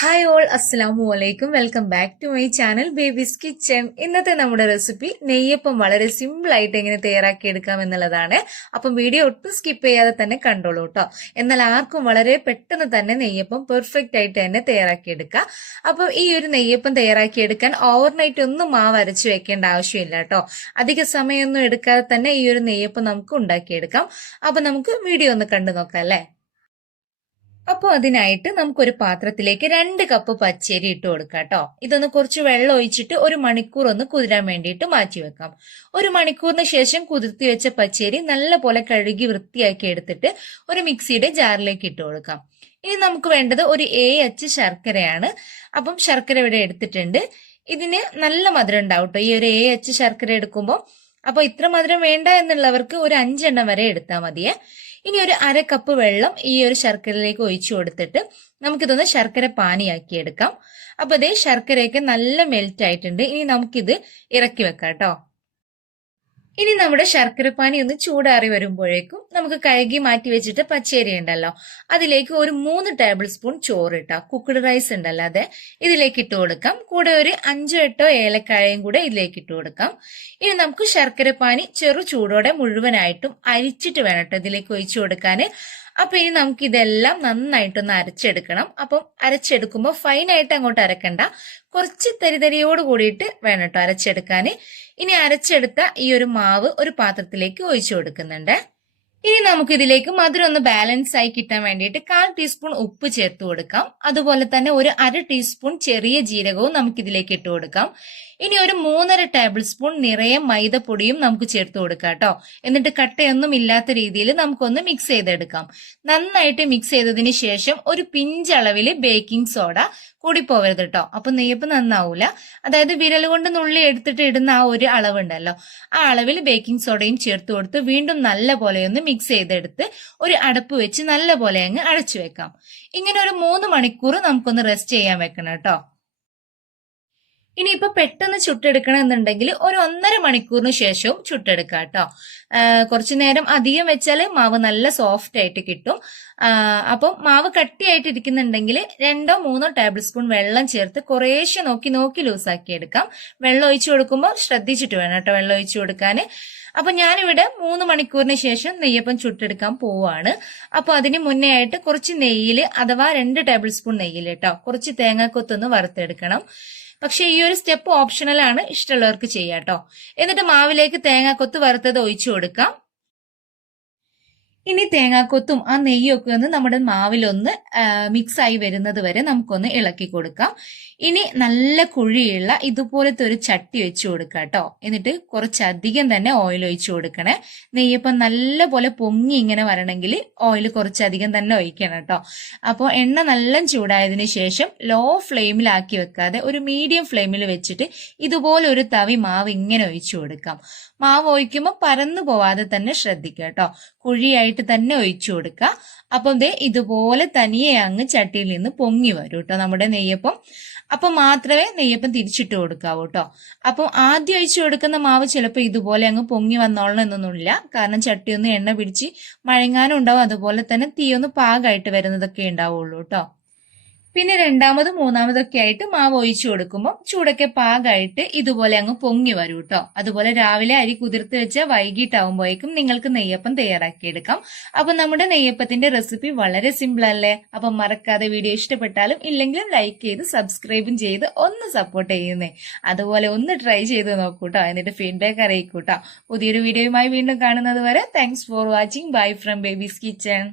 Hi all അസ്സലാമു വലൈക്കും welcome back to my channel babies kitchen ഇന്നത്തെ നമ്മുടെ റെസിപ്പി നെയ്യപ്പം വളരെ സിമ്പിൾ ആയിട്ട് എങ്ങനെ തയ്യാറാക്കി എടുക്കാം എന്നുള്ളതാണ്. അപ്പം വീഡിയോ ഒട്ടും സ്കിപ്പ് ചെയ്യാതെ തന്നെ കണ്ടോളൂ കേട്ടോ എന്നാൽ ആർക്കും വളരെ പെട്ടെന്ന് തന്നെ നെയ്യപ്പം പെർഫെക്റ്റ് ആയിട്ട് തന്നെ തയ്യാറാക്കി എടുക്കാം. അപ്പം ഈ ഒരു നെയ്യപ്പം തയ്യാറാക്കി എടുക്കാൻ ഓവർനൈറ്റ് ഒന്നും മാവ് അരച്ചു വെക്കേണ്ട ആവശ്യമില്ല കേട്ടോ അധിക സമയമൊന്നും എടുക്കാതെ തന്നെ ഈ ഒരു നെയ്യപ്പം നമുക്ക് ഉണ്ടാക്കിയെടുക്കാം. അപ്പം നമുക്ക് വീഡിയോ ഒന്ന് കണ്ടു നോക്കാം അല്ലേ? അപ്പോൾ അതിനായിട്ട് നമുക്കൊരു പാത്രത്തിലേക്ക് രണ്ട് കപ്പ് പച്ചരി ഇട്ട് കൊടുക്കാം കേട്ടോ ഇതൊന്ന് കുറച്ച് വെള്ളം ഒഴിച്ചിട്ട് ഒരു മണിക്കൂർ ഒന്ന് കുതിരാൻ വേണ്ടിയിട്ട് മാറ്റി വെക്കാം. ഒരു മണിക്കൂറിന് ശേഷം കുതിർത്തി വെച്ച പച്ചരി നല്ല പോലെ കഴുകി വൃത്തിയാക്കി എടുത്തിട്ട് ഒരു മിക്സിയുടെ ജാറിലേക്ക് ഇട്ട് കൊടുക്കാം. ഇനി നമുക്ക് വേണ്ടത് ഒരു എ എച്ച് ശർക്കരയാണ്. അപ്പം ശർക്കര ഇവിടെ എടുത്തിട്ടുണ്ട്. ഇതിന് നല്ല മധുരം ഉണ്ടാവും കേട്ടോ ഈ ഒരു എ എച്ച് ശർക്കര എടുക്കുമ്പോൾ അപ്പോൾ ഇത്ര മധുരം വേണ്ട എന്നുള്ളവർക്ക് ഒരു അഞ്ചെണ്ണം വരെ എടുത്താൽ മതിയെ. ഇനി ഒരു അര കപ്പ് വെള്ളം ഈ ഒരു ശർക്കരയിലേക്ക് ഒഴിച്ചു കൊടുത്തിട്ട് നമുക്കിതൊന്ന് ശർക്കര പാനിയാക്കി എടുക്കാം. അപ്പൊ അതേ ശർക്കരയൊക്കെ നല്ല മെൽറ്റ് ആയിട്ടുണ്ട്. ഇനി നമുക്കിത് ഇറക്കി വെക്കാം കേട്ടോ. ഇനി നമ്മുടെ ശർക്കരപ്പാനി ഒന്ന് ചൂടാറി വരുമ്പോഴേക്കും നമുക്ക് കഴുകി മാറ്റി വെച്ചിട്ട് പച്ചരി ഉണ്ടല്ലോ. അതിലേക്ക് ഒരു മൂന്ന് ടേബിൾ സ്പൂൺ ചോറ് ഇട്ടാം. കുക്കഡ് റൈസ് ഉണ്ടല്ലോ അതെ. ഇതിലേക്ക് ഇട്ട് കൊടുക്കാം. കൂടെ ഒരു അഞ്ചോ എട്ടോ ഏലക്കായയും കൂടെ ഇതിലേക്ക് ഇട്ട് കൊടുക്കാം. ഇനി നമുക്ക് ശർക്കരപ്പാനി ചെറു ചൂടോടെ മുഴുവനായിട്ടും അരിച്ചിട്ട് വേണം കേട്ടോ ഇതിലേക്ക് ഒഴിച്ചു കൊടുക്കാൻ അപ്പൊ ഇനി നമുക്ക് ഇതെല്ലാം നന്നായിട്ടൊന്ന് അരച്ചെടുക്കണം. അപ്പം അരച്ചെടുക്കുമ്പോൾ ഫൈനായിട്ട് അങ്ങോട്ട് അരക്കണ്ട. കുറച്ച് തരിതരിയോട് കൂടിയിട്ട് വേണം കേട്ടോ അരച്ചെടുക്കാൻ ഇനി അരച്ചെടുത്ത ഈ ഒരു മാവ് ഒരു പാത്രത്തിലേക്ക് ഒഴിച്ചു കൊടുക്കുന്നുണ്ട്. ഇനി നമുക്ക് ഇതിലേക്ക് മധുരം ഒന്ന് ബാലൻസ് ആയി കിട്ടാൻ വേണ്ടിയിട്ട് കാൽ ടീസ്പൂൺ ഉപ്പ് ചേർത്ത് കൊടുക്കാം. അതുപോലെ തന്നെ ഒരു അര ടീസ്പൂൺ ചെറിയ ജീരകവും നമുക്ക് ഇതിലേക്ക് ഇട്ട് കൊടുക്കാം. ഇനി ഒരു മൂന്നര ടേബിൾ സ്പൂൺ നിറയെ മൈദപ്പൊടിയും നമുക്ക് ചേർത്ത് കൊടുക്കാം കേട്ടോ. എന്നിട്ട് കട്ടയൊന്നും ഇല്ലാത്ത രീതിയിൽ നമുക്കൊന്ന് മിക്സ് ചെയ്തെടുക്കാം. നന്നായിട്ട് മിക്സ് ചെയ്തതിന് ശേഷം ഒരു പിഞ്ചളവിൽ ബേക്കിംഗ് സോഡ കൂടി പോവരുത് കേട്ടോ. അപ്പൊ നെയ്യപ്പ് നന്നാവൂല. അതായത് വിരൽ കൊണ്ട് നുള്ളി എടുത്തിട്ട് ഇടുന്ന ആ ഒരു അളവുണ്ടല്ലോ. ആ അളവിൽ ബേക്കിംഗ് സോഡയും ചേർത്ത് കൊടുത്ത് വീണ്ടും നല്ല പോലെ ഒന്ന് മിക്സ് ചെയ്തെടുത്ത് ഒരു അടപ്പ് വെച്ച് നല്ല പോലെ അങ്ങ് അടച്ചു വെക്കാം. ഇങ്ങനെ ഒരു മൂന്ന് മണിക്കൂർ നമുക്കൊന്ന് റെസ്റ്റ് ചെയ്യാൻ വെക്കണം കേട്ടോ. ഇനിയിപ്പോ പെട്ടെന്ന് ചുട്ടെടുക്കണം എന്നുണ്ടെങ്കിൽ ഒരു ഒന്നര മണിക്കൂറിന് ശേഷവും ചുട്ടെടുക്കാം കേട്ടോ. കുറച്ചു നേരം അധികം വെച്ചാൽ മാവ് നല്ല സോഫ്റ്റ് ആയിട്ട് കിട്ടും. അപ്പം മാവ് കട്ടിയായിട്ട് ഇരിക്കുന്നുണ്ടെങ്കിൽ രണ്ടോ മൂന്നോ ടേബിൾ സ്പൂൺ വെള്ളം ചേർത്ത് കുറേശ്ശെ നോക്കി നോക്കി ലൂസാക്കി എടുക്കാം. വെള്ളം ഒഴിച്ചു കൊടുക്കുമ്പോൾ ശ്രദ്ധിച്ചിട്ട് വേണം കേട്ടോ വെള്ളം ഒഴിച്ചു കൊടുക്കാൻ അപ്പൊ ഞാനിവിടെ മൂന്ന് മണിക്കൂറിന് ശേഷം നെയ്യപ്പം ചുട്ടെടുക്കാൻ പോവാണ്. അപ്പൊ അതിന് മുന്നേ ആയിട്ട് കുറച്ച് നെയ്യിൽ അഥവാ രണ്ട് ടേബിൾ സ്പൂൺ നെയ്യിൽ കേട്ടോ കുറച്ച് തേങ്ങാക്കൊത്തൊന്ന് വറുത്തെടുക്കണം. പക്ഷെ ഈ ഒരു സ്റ്റെപ്പ് ഓപ്ഷണൽ ആണ് ഇഷ്ടമുള്ളവർക്ക് ചെയ്യാട്ടോ എന്നിട്ട് മാവിലേക്ക് തേങ്ങാക്കൊത്ത് വറുത്തത് ഒഴിച്ചു കൊടുക്കാം. ഇനി തേങ്ങാക്കൊത്തും ആ നെയ്യൊക്കെ ഒന്ന് നമ്മുടെ മാവിലൊന്ന് മിക്സ് ആയി വരുന്നത് വരെ നമുക്കൊന്ന് ഇളക്കി കൊടുക്കാം. ഇനി നല്ല കുഴിയുള്ള ഇതുപോലത്തെ ഒരു ചട്ടി വെച്ച് കൊടുക്കുക കേട്ടോ. എന്നിട്ട് കുറച്ചധികം തന്നെ ഓയിൽ ഒഴിച്ചു കൊടുക്കണേ. നെയ്യപ്പം നല്ല പോലെ പൊങ്ങി ഇങ്ങനെ വരണമെങ്കിൽ ഓയിൽ കുറച്ചധികം തന്നെ ഒഴിക്കണം കേട്ടോ. അപ്പോൾ എണ്ണ നല്ല ചൂടായതിനു ശേഷം ലോ ഫ്ലെയിമിലാക്കി വെക്കാതെ ഒരു മീഡിയം ഫ്ലെയിമിൽ വെച്ചിട്ട് ഇതുപോലെ ഒരു തവി മാവ് ഇങ്ങനെ ഒഴിച്ചു കൊടുക്കാം. മാവ് ഒഴിക്കുമ്പോൾ പരന്നു പോവാതെ തന്നെ ശ്രദ്ധിക്കുക കേട്ടോ. കുഴിയായിട്ട് തന്നെ ഒഴിച്ചു കൊടുക്കുക. അപ്പം ദേ ഇതുപോലെ തനിയെ അങ്ങ് ചട്ടിയിൽ നിന്ന് പൊങ്ങി വരും കേട്ടോ നമ്മുടെ നെയ്യപ്പം. അപ്പൊ മാത്രമേ നെയ്യപ്പം തിരിച്ചിട്ട് കൊടുക്കാവൂ കേട്ടോ അപ്പം ആദ്യം ഒഴിച്ചു കൊടുക്കുന്ന മാവ് ചിലപ്പോൾ ഇതുപോലെ അങ്ങ് പൊങ്ങി വന്നോളണം എന്നൊന്നുമില്ല. കാരണം ചട്ടിയൊന്ന് എണ്ണ പിടിച്ച് മഴങ്ങാനും ഉണ്ടാവും. അതുപോലെ തന്നെ തീയൊന്ന് പാകമായിട്ട് വരുന്നതൊക്കെ ഉണ്ടാവുള്ളൂ കേട്ടോ പിന്നെ രണ്ടാമതും മൂന്നാമതൊക്കെ ആയിട്ട് മാവ് ഒഴിച്ചു കൊടുക്കുമ്പോൾ ചൂടൊക്കെ പാകമായിട്ട് ഇതുപോലെ അങ്ങ് പൊങ്ങി വരും കേട്ടോ അതുപോലെ രാവിലെ അരി കുതിർത്ത് വെച്ച വൈകിട്ടാവുമ്പോഴേക്കും നിങ്ങൾക്ക് നെയ്യപ്പം തയ്യാറാക്കിയെടുക്കാം. അപ്പൊ നമ്മുടെ നെയ്യപ്പത്തിന്റെ റെസിപ്പി വളരെ സിമ്പിൾ അല്ലേ? അപ്പം മറക്കാതെ വീഡിയോ ഇഷ്ടപ്പെട്ടാലും ഇല്ലെങ്കിലും ലൈക്ക് ചെയ്ത് സബ്സ്ക്രൈബും ചെയ്ത് ഒന്ന് സപ്പോർട്ട് ചെയ്യുന്നേ. അതുപോലെ ഒന്ന് ട്രൈ ചെയ്ത് നോക്കൂട്ടോ എന്നിട്ട് ഫീഡ്ബാക്ക് അറിയിക്കൂട്ടോ പുതിയൊരു വീഡിയോയുമായി വീണ്ടും കാണുന്നത് വരെ thanks for watching bye from babies kitchen